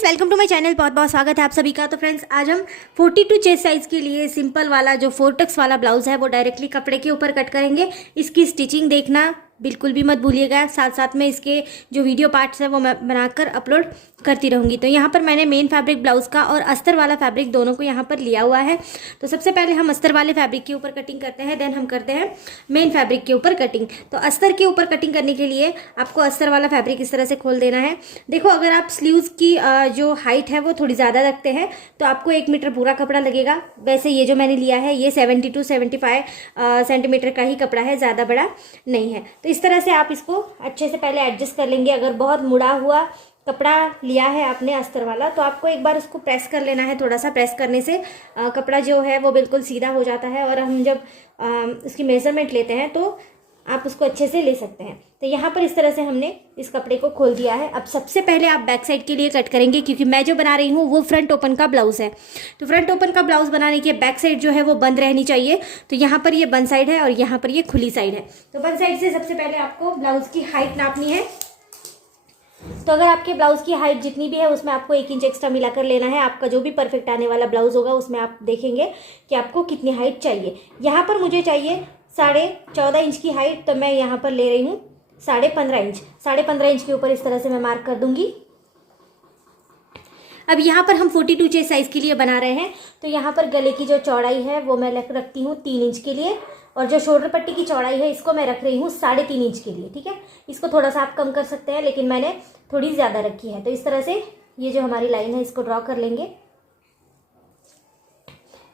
Friends, welcome to my channel. बहुत बहुत स्वागत है आप सभी का। तो फ्रेंड्स, आज हम 42 चेस्ट साइज़ के लिए सिंपल वाला जो फोर्टक्स वाला ब्लाउज है वो डायरेक्टली कपड़े के ऊपर कट करेंगे। इसकी स्टिचिंग देखना बिल्कुल भी मत भूलिएगा। साथ साथ में इसके जो वीडियो पार्ट्स है वो मैं बनाकर अपलोड करती रहूँगी। तो यहाँ पर मैंने मेन फैब्रिक ब्लाउज़ का और अस्तर वाला फैब्रिक दोनों को यहाँ पर लिया हुआ है। तो सबसे पहले हम अस्तर वाले फैब्रिक के ऊपर कटिंग करते हैं, देन हम करते हैं मेन फैब्रिक के ऊपर कटिंग। तो अस्तर के ऊपर कटिंग करने के लिए आपको अस्तर वाला फैब्रिक इस तरह से खोल देना है। देखो, अगर आप स्लीव्स की जो हाइट है वो थोड़ी ज़्यादा रखते हैं तो आपको 1 मीटर पूरा कपड़ा लगेगा। वैसे ये जो मैंने लिया है ये 70 to 75 सेंटीमीटर का ही कपड़ा है, ज़्यादा बड़ा नहीं है। तो इस तरह से आप इसको अच्छे से पहले एडजस्ट कर लेंगे। अगर बहुत मुड़ा हुआ कपड़ा लिया है आपने अस्तर वाला तो आपको एक बार उसको प्रेस कर लेना है। थोड़ा सा प्रेस करने से कपड़ा जो है वो बिल्कुल सीधा हो जाता है और हम जब उसकी मेजरमेंट लेते हैं तो आप उसको अच्छे से ले सकते हैं। तो यहाँ पर इस तरह से हमने इस कपड़े को खोल दिया है। अब सबसे पहले आप बैक साइड के लिए कट करेंगे, क्योंकि मैं जो बना रही हूँ वो फ्रंट ओपन का ब्लाउज है। तो फ्रंट ओपन का ब्लाउज बनाने की बैक साइड जो है वो बंद रहनी चाहिए। तो यहाँ पर ये बंद साइड है और यहाँ पर ये खुली साइड है। तो बंद साइड से सबसे पहले आपको ब्लाउज की हाइट नापनी है। तो अगर आपके ब्लाउज की हाइट जितनी भी है उसमें आपको 1 इंच एक्स्ट्रा मिलाकर लेना है। आपका जो भी परफेक्ट आने वाला ब्लाउज होगा उसमें आप देखेंगे कि आपको कितनी हाइट चाहिए। यहाँ पर मुझे चाहिए 14.5 इंच की हाइट, तो मैं यहाँ पर ले रही हूँ 15.5 इंच। 15.5 इंच के ऊपर इस तरह से मैं मार्क कर दूंगी। अब यहाँ पर हम 42 चेस्ट साइज के लिए बना रहे हैं। तो यहाँ पर गले की जो चौड़ाई है वो मैं रखती हूँ 3 इंच के लिए, और जो शोल्डर पट्टी की चौड़ाई है इसको मैं रख रही हूँ 3.5 इंच के लिए। ठीक है, इसको थोड़ा सा आप कम कर सकते हैं, लेकिन मैंने थोड़ी ज़्यादा रखी है। तो इस तरह से ये जो हमारी लाइन है इसको ड्रॉ कर लेंगे।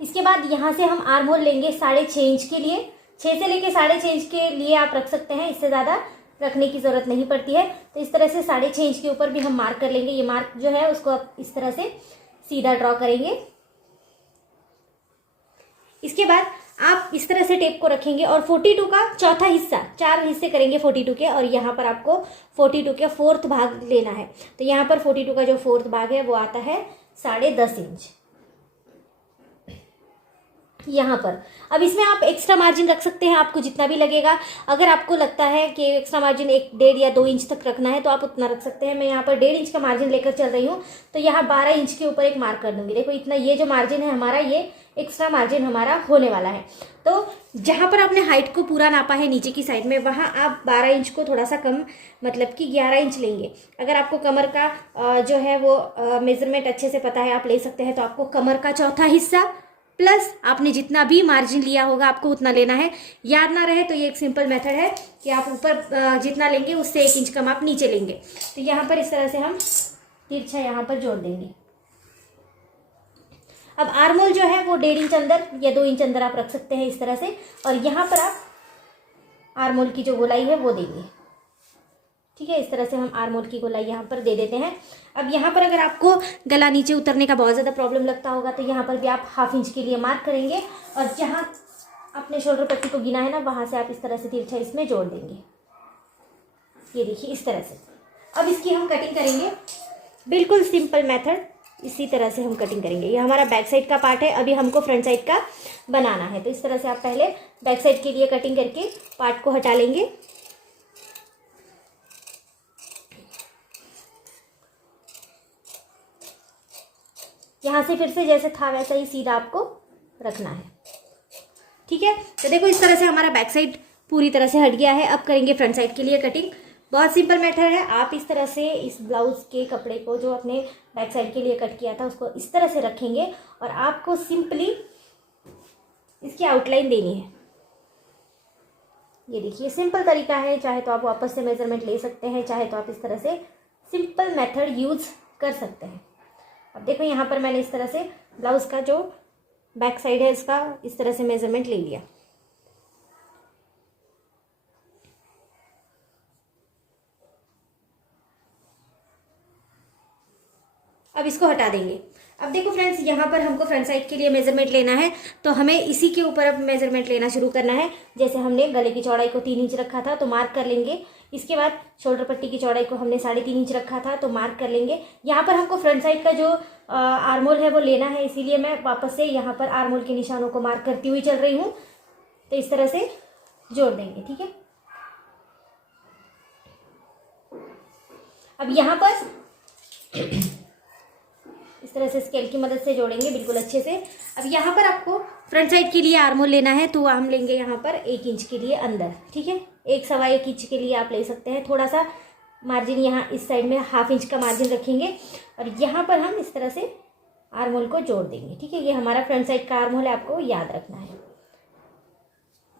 इसके बाद यहाँ से हम आर्म होल लेंगे 6.5 इंच के लिए। 6 से लेके 6.5 इंच के लिए आप रख सकते हैं, इससे ज़्यादा रखने की ज़रूरत नहीं पड़ती है। तो इस तरह से 6.5 इंच के ऊपर भी हम मार्क कर लेंगे। ये मार्क जो है उसको आप इस तरह से सीधा ड्रॉ करेंगे। इसके बाद आप इस तरह से टेप को रखेंगे और 42 का चौथा हिस्सा, 4 हिस्से करेंगे 42 के, और यहाँ पर आपको 42 के 4th भाग लेना है। तो यहाँ पर 42 का जो 4th भाग है वो आता है 10.5 इंच यहाँ पर। अब इसमें आप एक्स्ट्रा मार्जिन रख सकते हैं, आपको जितना भी लगेगा। अगर आपको लगता है कि एक्स्ट्रा मार्जिन 1.5 या 2 इंच तक रखना है तो आप उतना रख सकते हैं। मैं यहाँ पर 1.5 इंच का मार्जिन लेकर चल रही हूँ, तो यहाँ 12 इंच के ऊपर एक मार्क कर दूंगी। देखो, इतना ये जो मार्जिन है हमारा, ये एक्स्ट्रा मार्जिन हमारा होने वाला है। तो जहाँ पर आपने हाइट को पूरा नापा है नीचे की साइड में, वहाँ आप 12 इंच को थोड़ा सा कम, मतलब कि 11 इंच लेंगे। अगर आपको कमर का जो है वो मेजरमेंट अच्छे से पता है, आप ले सकते हैं। तो आपको कमर का चौथा हिस्सा प्लस आपने जितना भी मार्जिन लिया होगा आपको उतना लेना है। याद ना रहे तो ये एक सिंपल मेथड है कि आप ऊपर जितना लेंगे उससे 1 इंच कम आप नीचे लेंगे। तो यहाँ पर इस तरह से हम तिरछा यहाँ पर जोड़ देंगे। अब आर्म होल जो है वो 1.5 इंच अंदर या 2 इंच अंदर आप रख सकते हैं इस तरह से, और यहाँ पर आप आर्म होल की जो गोलाई है वो देंगे। ठीक है, इस तरह से हम आर्म होल की गोलाई यहाँ पर दे देते हैं। अब यहाँ पर अगर आपको गला नीचे उतरने का बहुत ज़्यादा प्रॉब्लम लगता होगा तो यहाँ पर भी आप 1/2 इंच के लिए मार्क करेंगे, और जहाँ अपने शोल्डर पट्टी को गिना है ना, वहाँ से आप इस तरह से तिरछा इसमें जोड़ देंगे। ये देखिए इस तरह से। अब इसकी हम कटिंग करेंगे, बिल्कुल सिंपल मेथड, इसी तरह से हम कटिंग करेंगे। ये हमारा बैक साइड का पार्ट है, अभी हमको फ्रंट साइड का बनाना है। तो इस तरह से आप पहले बैक साइड के लिए कटिंग करके पार्ट को हटा लेंगे। यहाँ से फिर से जैसे था वैसा ही सीधा आपको रखना है। ठीक है, तो देखो इस तरह से हमारा बैक साइड पूरी तरह से हट गया है। अब करेंगे फ्रंट साइड के लिए कटिंग। बहुत सिंपल मेथड है। आप इस तरह से इस ब्लाउज के कपड़े को जो अपने बैक साइड के लिए कट किया था उसको इस तरह से रखेंगे, और आपको सिंपली इसकी आउटलाइन देनी है। ये देखिए सिंपल तरीका है। चाहे तो आप वापस से मेजरमेंट ले सकते हैं, चाहे तो आप इस तरह से सिंपल मेथड यूज कर सकते हैं। अब देखो यहाँ पर मैंने इस तरह से ब्लाउज का जो बैक साइड है इसका इस तरह से मेजरमेंट ले लिया। अब इसको हटा देंगे। अब देखो फ्रेंड्स, यहाँ पर हमको फ्रंट साइड के लिए मेजरमेंट लेना है, तो हमें इसी के ऊपर अब मेजरमेंट लेना शुरू करना है। जैसे हमने गले की चौड़ाई को 3 इंच रखा था तो मार्क कर लेंगे। इसके बाद शोल्डर पट्टी की चौड़ाई को हमने 3.5 इंच रखा था तो मार्क कर लेंगे। यहाँ पर हमको फ्रंट साइड का जो आर्म होल है वो लेना है, इसीलिए मैं वापस से यहाँ पर आर्म होल के निशानों को मार्क करती हुई चल रही हूँ। तो इस तरह से जोड़ देंगे। ठीक है, अब यहाँ पर तरह से स्केल की मदद से जोड़ेंगे बिल्कुल अच्छे से। अब यहाँ पर आपको फ्रंट साइड के लिए आर्म होल लेना है, तो हम लेंगे यहाँ पर 1 इंच के लिए अंदर, ठीक है। 1 सवा 1 इंच के लिए आप ले सकते हैं। थोड़ा सा मार्जिन यहाँ इस साइड में 1/2 इंच का मार्जिन रखेंगे और यहाँ पर हम इस तरह से आर्म होल को जोड़ देंगे, ठीक है। ये हमारा फ्रंट साइड का आर्म होल है, आपको याद रखना है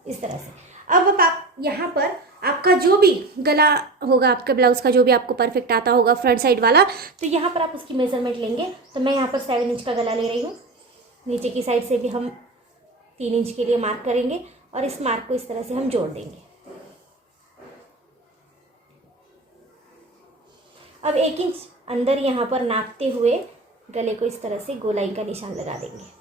इस तरह से। अब आप यहाँ पर आपका जो भी गला होगा आपके ब्लाउज का, जो भी आपको परफेक्ट आता होगा फ्रंट साइड वाला, तो यहाँ पर आप उसकी मेजरमेंट लेंगे। तो मैं यहाँ पर 7 इंच का गला ले रही हूँ। नीचे की साइड से भी हम 3 इंच के लिए मार्क करेंगे और इस मार्क को इस तरह से हम जोड़ देंगे। अब 1 इंच अंदर यहाँ पर नापते हुए गले को इस तरह से गोलाई का निशान लगा देंगे।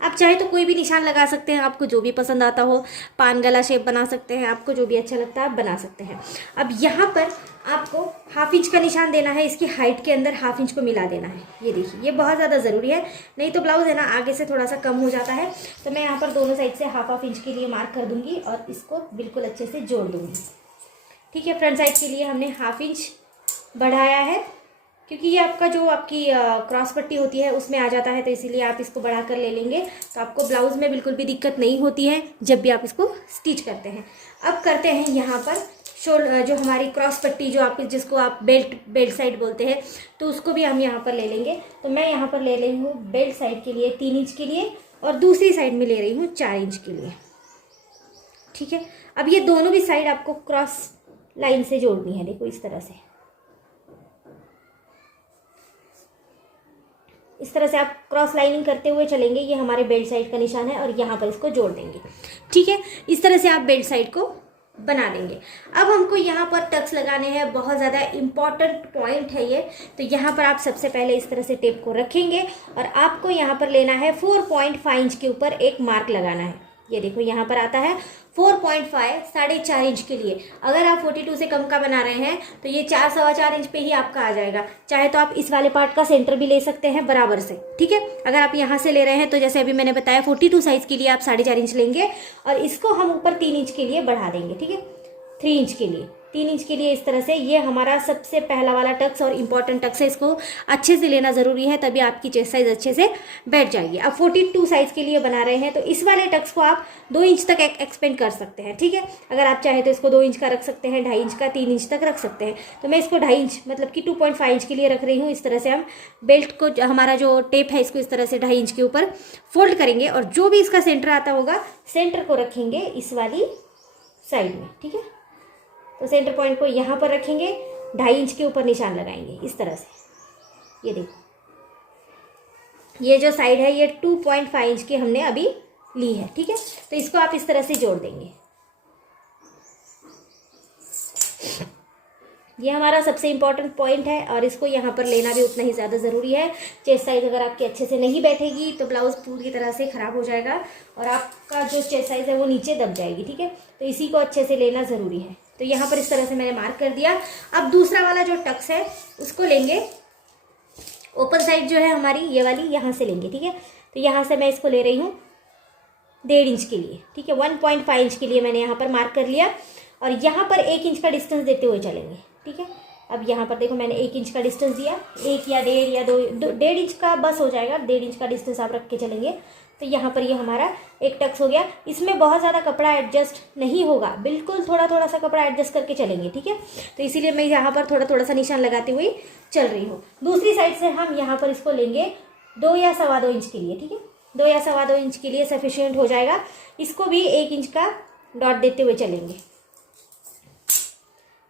आप चाहे तो कोई भी निशान लगा सकते हैं, आपको जो भी पसंद आता हो। पान गला शेप बना सकते हैं, आपको जो भी अच्छा लगता है आप बना सकते हैं। अब यहाँ पर आपको 1/2 इंच का निशान देना है, इसकी हाइट के अंदर 1/2 इंच को मिला देना है। ये देखिए, ये बहुत ज़्यादा ज़रूरी है, नहीं तो ब्लाउज है ना आगे से थोड़ा सा कम हो जाता है। तो मैं यहाँ पर दोनों साइड से 1/2 इंच के लिए मार्क कर दूंगी और इसको बिल्कुल अच्छे से जोड़ दूंगी, ठीक है। फ्रंट साइड के लिए हमने 1/2 इंच बढ़ाया है, क्योंकि ये आपका जो आपकी क्रॉस पट्टी होती है उसमें आ जाता है, तो इसीलिए आप इसको बढ़ा कर ले लेंगे, तो आपको ब्लाउज में बिल्कुल भी दिक्कत नहीं होती है जब भी आप इसको स्टिच करते हैं। अब करते हैं यहाँ पर जो हमारी क्रॉस पट्टी, जो आपकी जिसको आप बेल्ट साइड बोलते हैं, तो उसको भी हम यहाँ पर ले लेंगे। तो मैं यहाँ पर ले रही हूँ बेल्ट साइड के लिए 3 इंच के लिए और दूसरी साइड में ले रही हूँ 4 इंच के लिए, ठीक है। अब ये दोनों भी साइड आपको क्रॉस लाइन से जोड़नी है, देखो इस तरह से। इस तरह से आप क्रॉस लाइनिंग करते हुए चलेंगे। ये हमारे बेल्ट साइड का निशान है और यहाँ पर इसको जोड़ देंगे, ठीक है। इस तरह से आप बेल्ट साइड को बना देंगे। अब हमको यहाँ पर टक्स लगाने हैं, बहुत ज़्यादा इम्पॉर्टेंट पॉइंट है ये। तो यहाँ पर आप सबसे पहले इस तरह से टेप को रखेंगे और आपको यहाँ पर लेना है 4.5 इंच के ऊपर एक मार्क लगाना है। ये देखो यहाँ पर आता है 4.5, 4.5 इंच के लिए। अगर आप 42 से कम का बना रहे हैं तो ये 4 सवा 4 इंच पे ही आपका आ जाएगा। चाहे तो आप इस वाले पार्ट का सेंटर भी ले सकते हैं बराबर से, ठीक है। अगर आप यहाँ से ले रहे हैं तो जैसे अभी मैंने बताया 42 साइज के लिए आप 4.5 इंच लेंगे और इसको हम ऊपर 3 इंच के लिए बढ़ा देंगे, ठीक है। 3 इंच के लिए, 3 इंच के लिए इस तरह से। ये हमारा सबसे पहला वाला टक्स और इम्पॉर्टेंट टक्स है, इसको अच्छे से लेना ज़रूरी है, तभी आपकी चेस्ट साइज अच्छे से बैठ जाएगी। अब 42 साइज़ के लिए बना रहे हैं तो इस वाले टक्स को आप 2 इंच तक एक्सपेंड कर सकते हैं, ठीक है। अगर आप चाहे तो इसको 2 इंच का रख सकते हैं, 2.5 इंच का, 3 इंच तक रख सकते हैं। तो मैं इसको 2.5 इंच मतलब कि 2.5 इंच के लिए रख रही हूँ। इस तरह से हम बेल्ट को, हमारा जो टेप है, इसको इस तरह से 2.5 इंच के ऊपर फोल्ड करेंगे और जो भी इसका सेंटर आता होगा, सेंटर को रखेंगे इस वाली साइड में, ठीक है। तो सेंटर पॉइंट को यहाँ पर रखेंगे, 2.5 इंच के ऊपर निशान लगाएंगे इस तरह से। ये देखो, ये जो साइड है ये 2.5 इंच की हमने अभी ली है, ठीक है। तो इसको आप इस तरह से जोड़ देंगे। ये हमारा सबसे इम्पॉर्टेंट पॉइंट है और इसको यहाँ पर लेना भी उतना ही ज़्यादा ज़रूरी है। चेस्ट साइज अगर आपकी अच्छे से नहीं बैठेगी तो ब्लाउज पूरी तरह से ख़राब हो जाएगा और आपका जो चेस्ट साइज है वो नीचे दब जाएगी, ठीक है। तो इसी को अच्छे से लेना ज़रूरी है। तो यहाँ पर इस तरह से मैंने मार्क कर दिया। अब दूसरा वाला जो टक्स है उसको लेंगे, ओपन साइड जो है हमारी ये वाली, यहाँ से लेंगे, ठीक है। तो यहाँ से मैं इसको ले रही हूँ 1.5 इंच के लिए, ठीक है। 1.5 इंच के लिए मैंने यहाँ पर मार्क कर लिया और यहाँ पर 1 इंच का डिस्टेंस देते हुए चलेंगे, ठीक है। अब यहाँ पर देखो मैंने 1 इंच का डिस्टेंस दिया, 1 या 1.5 या 2.5 इंच का बस हो जाएगा। 1.5 इंच का डिस्टेंस आप रख के चलेंगे। तो यहाँ पर ये हमारा एक टक्स हो गया। इसमें बहुत ज़्यादा कपड़ा एडजस्ट नहीं होगा, बिल्कुल थोड़ा थोड़ा सा कपड़ा एडजस्ट करके चलेंगे, ठीक है। तो इसीलिए मैं यहाँ पर थोड़ा थोड़ा सा निशान लगाते हुए चल रही हूँ। दूसरी साइड से हम यहाँ पर इसको लेंगे 2 या 2.25 इंच के लिए, ठीक है। 2 या 2.25 इंच के लिए सफिशियंट हो जाएगा। इसको भी 1 इंच का डॉट देते हुए चलेंगे।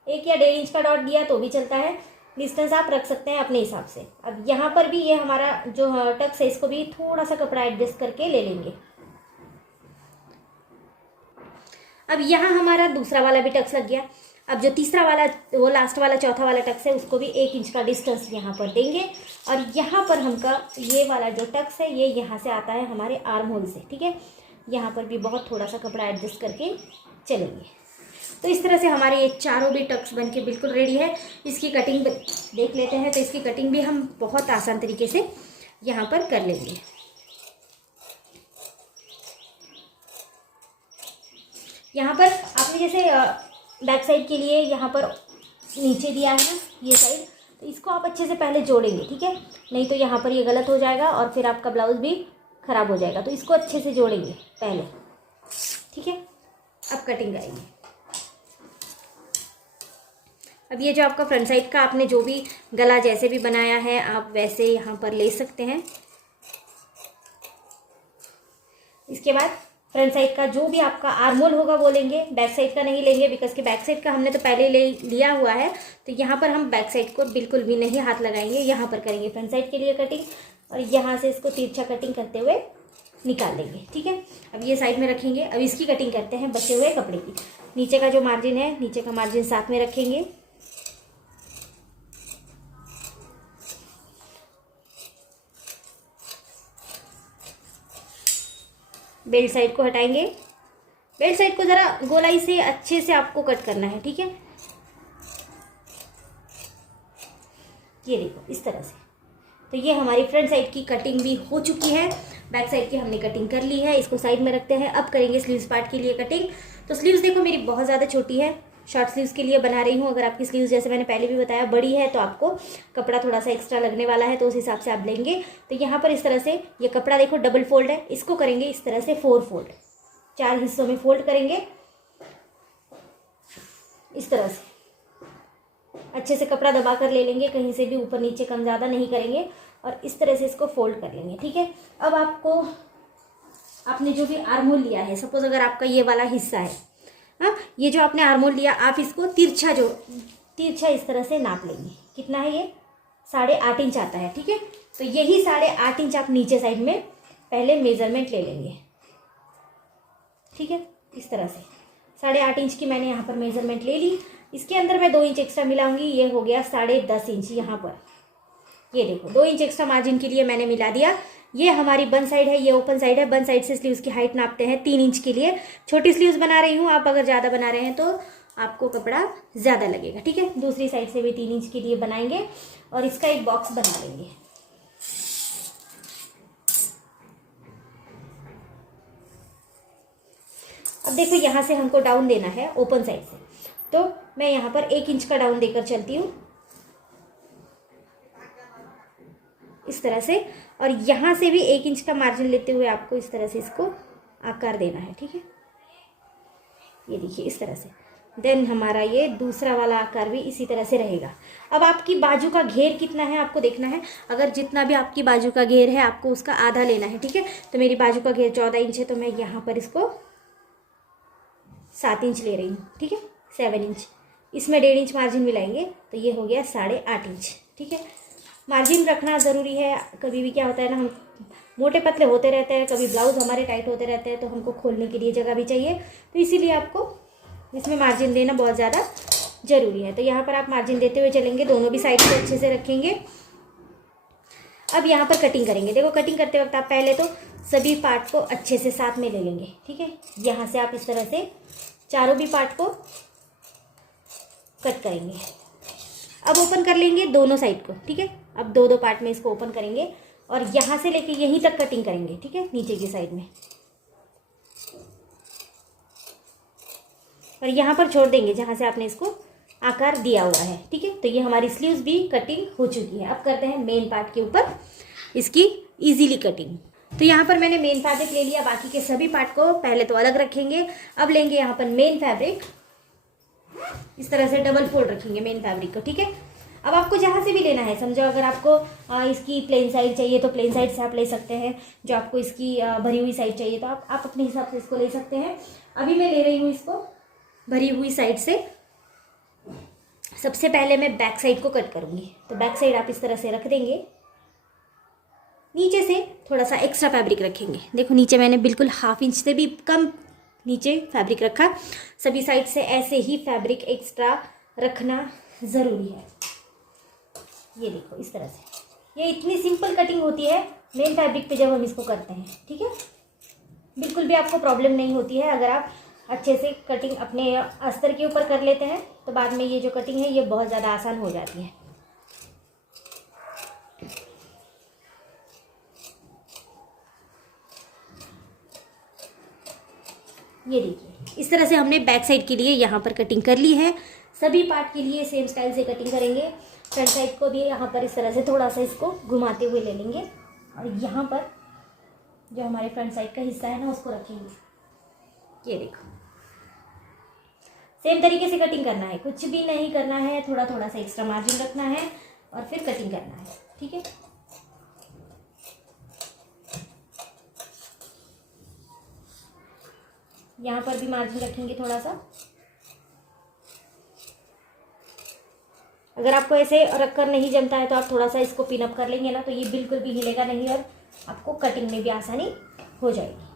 1 या 1.5 इंच का डॉट दिया तो भी चलता है, डिस्टेंस आप रख सकते हैं अपने हिसाब से। अब यहाँ पर भी ये हमारा जो टक्स है इसको भी थोड़ा सा कपड़ा एडजस्ट करके ले लेंगे। अब यहाँ हमारा दूसरा वाला भी टक्स लग गया। अब जो तीसरा वाला, वो लास्ट वाला चौथा वाला टक्स है, उसको भी 1 इंच का डिस्टेंस यहाँ पर देंगे और यहाँ पर हमका ये वाला जो टक्स है ये यहाँ से आता है हमारे आर्म होल से, ठीक है। यहाँ पर भी बहुत थोड़ा सा कपड़ा एडजस्ट करके चलेंगे। तो इस तरह से हमारे ये चारों भी टक्स बनके बिल्कुल रेडी है। इसकी कटिंग देख लेते हैं। तो इसकी कटिंग भी हम बहुत आसान तरीके से यहाँ पर कर लेंगे। यहाँ पर आपने जैसे बैक साइड के लिए यहाँ पर नीचे दिया है ना ये साइड, तो इसको आप अच्छे से पहले जोड़ेंगे, ठीक है, नहीं तो यहाँ पर ये गलत हो जाएगा और फिर आपका ब्लाउज भी ख़राब हो जाएगा। तो इसको अच्छे से जोड़ेंगे पहले, ठीक है। अब कटिंग करेंगे। अब ये जो आपका फ्रंट साइड का आपने जो भी गला जैसे भी बनाया है आप वैसे यहाँ पर ले सकते हैं। इसके बाद फ्रंट साइड का जो भी आपका आर्मोल होगा वो लेंगे, बैक साइड का नहीं लेंगे, बिकॉज कि बैक साइड का हमने तो पहले ले लिया हुआ है। तो यहाँ पर हम बैक साइड को बिल्कुल भी नहीं हाथ लगाएंगे, यहाँ पर करेंगे फ्रंट साइड के लिए कटिंग और यहाँ से इसको तिरछा कटिंग करते हुए निकाल देंगे, ठीक है। अब ये साइड में रखेंगे। अब इसकी कटिंग करते हैं बचे हुए कपड़े की। नीचे का जो मार्जिन है, नीचे का मार्जिन साथ में रखेंगे। बेल्ट साइड को हटाएंगे। बेल्ट साइड को ज़रा गोलाई से अच्छे से आपको कट करना है, ठीक है। ये देखो इस तरह से। तो ये हमारी फ्रंट साइड की कटिंग भी हो चुकी है। बैक साइड की हमने कटिंग कर ली है, इसको साइड में रखते हैं। अब करेंगे स्लीव्स पार्ट के लिए कटिंग। तो स्लीव्स देखो मेरी बहुत ज़्यादा छोटी है, शॉर्ट स्लीव्स के लिए बना रही हूँ। अगर आपकी स्लीव्स जैसे मैंने पहले भी बताया बड़ी है तो आपको कपड़ा थोड़ा सा एक्स्ट्रा लगने वाला है, तो उस हिसाब से आप लेंगे। तो यहाँ पर इस तरह से ये कपड़ा देखो डबल फोल्ड है, इसको करेंगे इस तरह से 4 फोल्ड, 4 हिस्सों में फोल्ड करेंगे इस तरह से। अच्छे से कपड़ा दबा कर ले लेंगे, कहीं से भी ऊपर नीचे कम ज़्यादा नहीं करेंगे और इस तरह से इसको फोल्ड कर लेंगे, ठीक है। अब आपको आपने जो भी आर्मोल लिया है, सपोज अगर आपका ये वाला हिस्सा है, हाँ, ये जो आपने आर्मोल लिया आप इसको तिरछा इस तरह से नाप लेंगे। कितना है ये? 8.5 इंच आता है, ठीक है। तो यही 8.5 इंच आप नीचे साइड में पहले मेजरमेंट ले लेंगे, ठीक है। इस तरह से 8.5 इंच की मैंने यहाँ पर मेजरमेंट ले ली। इसके अंदर मैं 2 इंच एक्स्ट्रा मिलाऊंगी, ये हो गया 10.5 इंच। यहाँ पर ये देखो 2 इंच एक्स्ट्रा मार्जिन के लिए मैंने मिला दिया। ये हमारी बन साइड है, ये ओपन साइड है। बन साइड से स्लीव्स की हाइट नापते हैं 3 इंच के लिए। छोटी स्लीव्स बना रही हूँ, आप अगर ज़्यादा बना रहे हैं तो आपको कपड़ा ज़्यादा लगेगा, ठीक है। दूसरी साइड से भी 3 इंच के लिए बनाएंगे और इसका एक बॉक्स बना लेंगे। अब देखो यहाँ से हमको डाउन देना है ओपन साइड से, तो मैं यहाँ पर 1 इंच का डाउन देकर चलती हूँ इस तरह से, और यहाँ से भी 1 इंच का मार्जिन लेते हुए आपको इस तरह से इसको आकार देना है, ठीक है। ये देखिए इस तरह से। देन हमारा ये दूसरा वाला आकार भी इसी तरह से रहेगा। अब आपकी बाजू का घेर कितना है आपको देखना है। अगर जितना भी आपकी बाजू का घेर है आपको उसका आधा लेना है, ठीक है। तो मेरी बाजू का घेर 14 इंच है, तो मैं यहाँ पर इसको 7 इंच ले रही हूँ, ठीक है, 7 इंच। इसमें 1.5 इंच मार्जिन मिलाएंगे तो ये हो गया 8.5 इंच, ठीक है। मार्जिन रखना ज़रूरी है। कभी भी क्या होता है ना, हम मोटे पतले होते रहते हैं, कभी ब्लाउज हमारे टाइट होते रहते हैं, तो हमको खोलने के लिए जगह भी चाहिए, तो इसीलिए आपको इसमें मार्जिन देना बहुत ज़्यादा ज़रूरी है। तो यहाँ पर आप मार्जिन देते हुए चलेंगे, दोनों भी साइड से अच्छे से रखेंगे। अब यहाँ पर कटिंग करेंगे। देखो कटिंग करते वक्त आप पहले तो सभी पार्ट को अच्छे से साथ में ले लेंगे, ठीक है। यहाँ से आप इस तरह से चारों भी पार्ट को कट करेंगे। अब ओपन कर लेंगे दोनों साइड को, ठीक है। अब 2-2 पार्ट में इसको ओपन करेंगे और यहाँ से लेके यहीं तक कटिंग करेंगे, ठीक है, नीचे की साइड में, और यहाँ पर छोड़ देंगे जहाँ से आपने इसको आकार दिया हुआ है, ठीक है। तो ये हमारी स्लीव्स भी कटिंग हो चुकी है। अब करते हैं मेन पार्ट के ऊपर इसकी इजीली कटिंग। तो यहाँ पर मैंने मेन फैब्रिक ले लिया, बाकी के सभी पार्ट को पहले तो अलग रखेंगे। अब लेंगे यहाँ पर मेन फैब्रिक, इस तरह से डबल फोल्ड रखेंगे मेन फैब्रिक को, ठीक है। अब आपको जहाँ से भी लेना है, समझो अगर आपको इसकी प्लेन साइड चाहिए तो प्लेन साइड से आप ले सकते हैं, जो आपको इसकी भरी हुई साइड चाहिए तो आप अपने हिसाब से इसको ले सकते हैं। अभी मैं ले रही हूँ इसको भरी हुई साइड से। सबसे पहले मैं बैक साइड को कट करूँगी, तो बैक साइड आप इस तरह से रख देंगे। नीचे से थोड़ा सा एक्स्ट्रा फैब्रिक रखेंगे। देखो नीचे मैंने बिल्कुल 1/2 इंच से भी कम नीचे फैब्रिक रखा। सभी साइड से ऐसे ही फैब्रिक एक्स्ट्रा रखना ज़रूरी है। ये देखो इस तरह से। ये इतनी सिंपल कटिंग होती है मेन फैब्रिक पे जब हम इसको करते हैं, ठीक है। बिल्कुल भी आपको प्रॉब्लम नहीं होती है। अगर आप अच्छे से कटिंग अपने अस्तर के ऊपर कर लेते हैं तो बाद में ये जो कटिंग है ये बहुत ज़्यादा आसान हो जाती है। ये देखिए इस तरह से हमने बैक साइड के लिए यहाँ पर कटिंग कर ली है। सभी पार्ट के लिए सेम स्टाइल से कटिंग करेंगे। फ्रंट साइड को भी यहाँ पर इस तरह से थोड़ा सा इसको घुमाते हुए ले लेंगे और यहाँ पर जो हमारे फ्रंट साइड का हिस्सा है ना उसको रखेंगे। ये देखो सेम तरीके से कटिंग करना है, कुछ भी नहीं करना है, थोड़ा थोड़ा सा एक्स्ट्रा मार्जिन रखना है और फिर कटिंग करना है। ठीक है, यहाँ पर भी मार्जिन रखेंगे थोड़ा सा। अगर आपको ऐसे रखकर नहीं जमता है तो आप थोड़ा सा इसको पिन अप कर लेंगे ना, तो ये बिल्कुल भी हिलेगा नहीं और आपको कटिंग में भी आसानी हो जाएगी।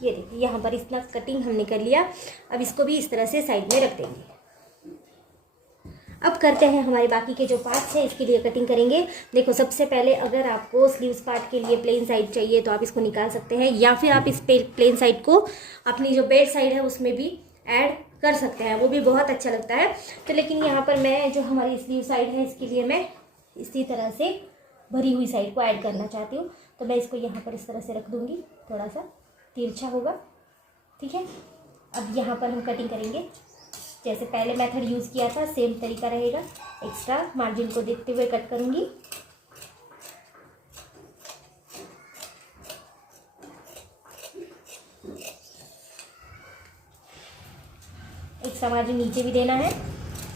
ये देखिए यहाँ पर इतना कटिंग हमने कर लिया। अब इसको भी इस तरह से साइड में रख देंगे। अब करते हैं हमारे बाकी के जो पार्ट्स हैं, इसके लिए कटिंग करेंगे। देखो सबसे पहले अगर आपको स्लीव्स पार्ट के लिए प्लेन साइड चाहिए तो आप इसको निकाल सकते हैं, या फिर आप इस प्लेन साइड को अपनी जो बेल्ट साइड है उसमें भी ऐड कर सकते हैं, वो भी बहुत अच्छा लगता है। तो लेकिन यहाँ पर मैं जो हमारी स्लीव साइड है इसके लिए मैं इसी तरह से भरी हुई साइड को ऐड करना चाहती हूँ, तो मैं इसको यहाँ पर इस तरह से रख दूँगी, थोड़ा सा तिरछा होगा। ठीक है, अब यहाँ पर हम कटिंग करेंगे जैसे पहले मेथड यूज़ किया था, सेम तरीका रहेगा। एक्स्ट्रा मार्जिन को देखते हुए कट करूँगी। एक्स्ट्रा मार्जिन नीचे भी देना है,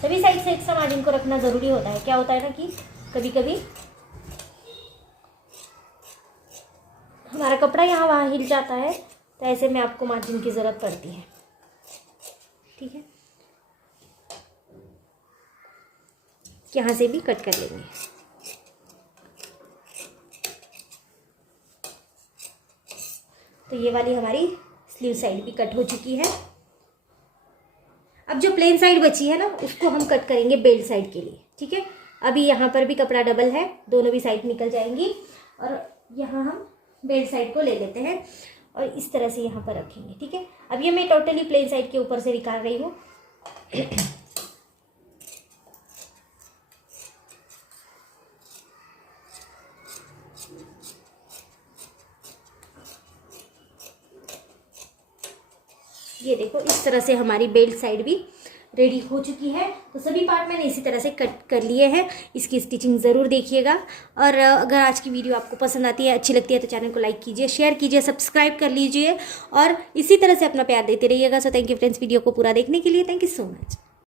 सभी साइड से एक्स्ट्रा मार्जिन को रखना ज़रूरी होता है। क्या होता है ना कि कभी कभी हमारा कपड़ा यहाँ वहाँ हिल जाता है, तो ऐसे में आपको मार्जिन की ज़रूरत पड़ती है। ठीक है, यहाँ से भी कट कर लेंगे। तो ये वाली हमारी स्लीव साइड भी कट हो चुकी है। अब जो प्लेन साइड बची है ना उसको हम कट करेंगे बेल्ट साइड के लिए। ठीक है, अभी यहाँ पर भी कपड़ा डबल है, दोनों भी साइड निकल जाएंगी और यहाँ हम बेल्ट साइड को ले लेते हैं और इस तरह से यहाँ पर रखेंगे। ठीक है, अब ये मैं टोटली प्लेन साइड के ऊपर से निकाल रही हूँ। ये देखो इस तरह से हमारी बेल्ट साइड भी रेडी हो चुकी है। तो सभी पार्ट मैंने इसी तरह से कट कर लिए हैं। इसकी स्टिचिंग ज़रूर देखिएगा और अगर आज की वीडियो आपको पसंद आती है, अच्छी लगती है, तो चैनल को लाइक कीजिए, शेयर कीजिए, सब्सक्राइब कर लीजिए और इसी तरह से अपना प्यार देते रहिएगा। So thank you friends video को पूरा देखने के लिए। Thank you so much.